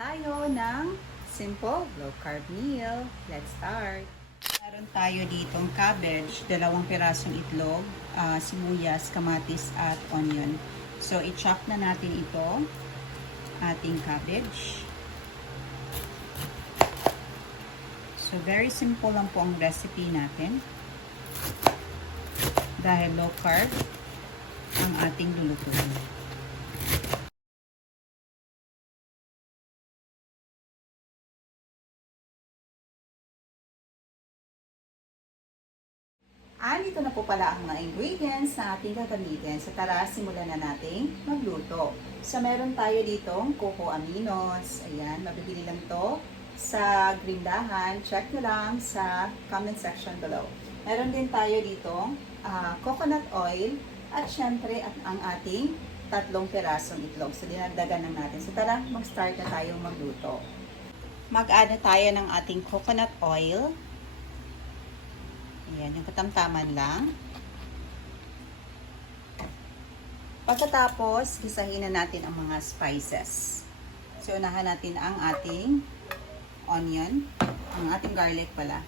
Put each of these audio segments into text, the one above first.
Tayo ng simple low-carb meal. Let's start. Meron tayo ditong cabbage, 2 pirasong itlog, sibuyas, kamatis, at onion. So, i-chop na natin ito, ating cabbage. So, very simple lang po ang recipe natin. Dahil low-carb ang ating lulutuin. Dito na po pala ang mga ingredients na ating gagamitin. So tara, simulan na nating magluto. So meron tayo ditong cocoa aminos. Ayan, mabibili lang to sa grindahan. Check nyo lang sa comment section below. Meron din tayo ditong coconut oil at syempre ang ating 3 pirasong itlog. So dinagdagan na natin. So tara, mag-start na tayong magluto. Mag-add tayo ng ating coconut oil. Ayan, yung katamtaman lang. Pagkatapos, gisahin na natin ang mga spices. So, unahan natin ang ating onion, ang ating garlic pala.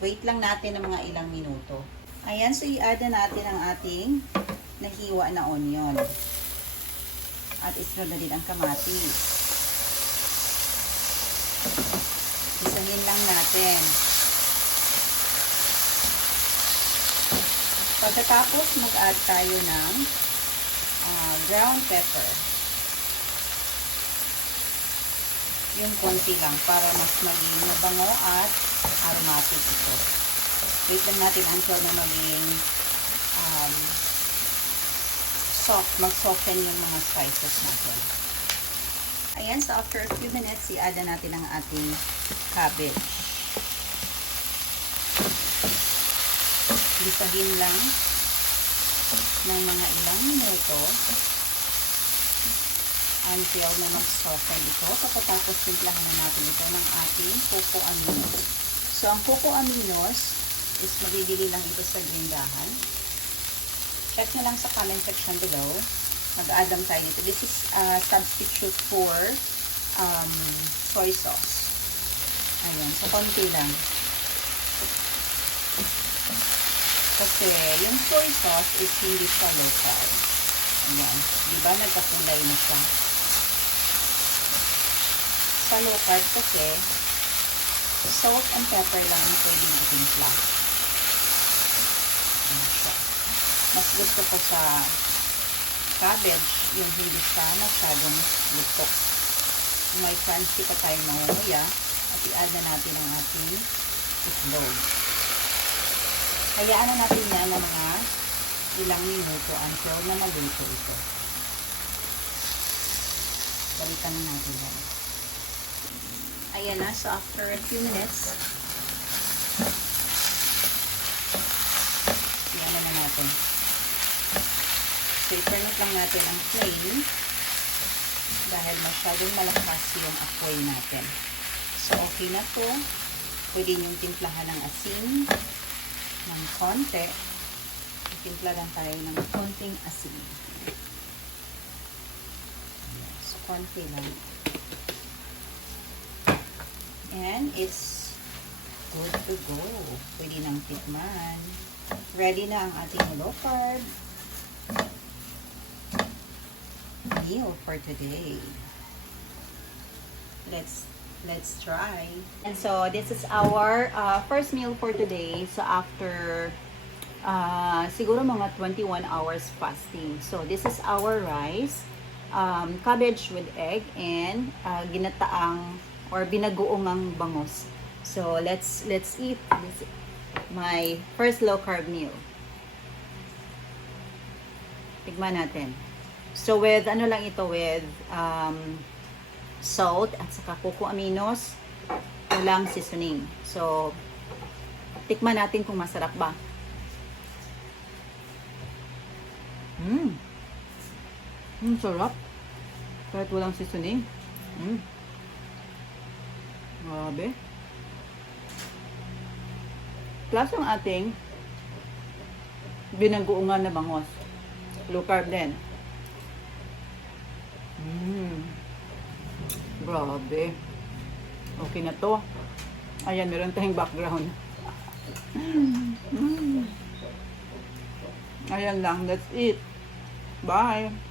Wait lang natin ng mga ilang minuto. Ayan, so i-add na natin ang ating nahiwa na onion. At isunod na din ang kamatis. Isahin lang natin. Pagkatapos, mag-add tayo ng ground pepper. Yung konti lang para mas maging mabango at aromatic ito. Wait lang natin until na maging soft, mag-soften yung mga spices natin. Ayan, so after a few minutes, i-add na natin ang ating cabbage. Gisahin lang ng mga ilang minuto until na mag-soften ito. Pagkatapos, simplahan na natin ito ng ating cocoa aminos. So, ang cocoa aminos is mabibili lang ito sa grindahan. Check nyo lang sa comment section below. Mag-add lang tayo nito. This is substitute for soy sauce. Ayan, so konti lang. Kasi yung soy sauce is hindi siya low carb. Ayan, diba nagkakulay na siya. Sa low carb kasi, salt and pepper lang ang pwedeng itimpla. Ayan siya. Mas gusto ko sa cabbage, yung hindi siya masyadong luto. May crunchy pa tayo mamaya at i-add na natin ang ating itlog. Hayaan na natin yan ng mga ilang minuto until na maluto ito. Balikan na natin yan. Ayan na, so after a few minutes, i-ano na natin. So, i-turn off lang natin ang flame dahil masyadong malakas yung apoy natin. So, okay na to. Pwede niyong timplahan ng asin ng konti. Timpla lang tayo ng konting asin. So, konti lang. And it's good to go. Pwede nang tikman. Ready na ang ating low carb meal for today. Let's try. And so this is our first meal for today. So after siguro mga 21 hours fasting. So this is our rice, cabbage with egg, and ginataang or binagoongang bangus. So let's eat. This is my first low carb meal. Tignan natin. So with ano lang ito, with salt at saka cocoa aminos, walang seasoning. So tikman natin kung masarap ba. Sarap. Kahit walang seasoning. Grabe. Plus ang ating binagoongan na bangos. Low carb din. Grabe. Okay na to. Ayan, meron tayong background. Ayan lang. That's it. Bye.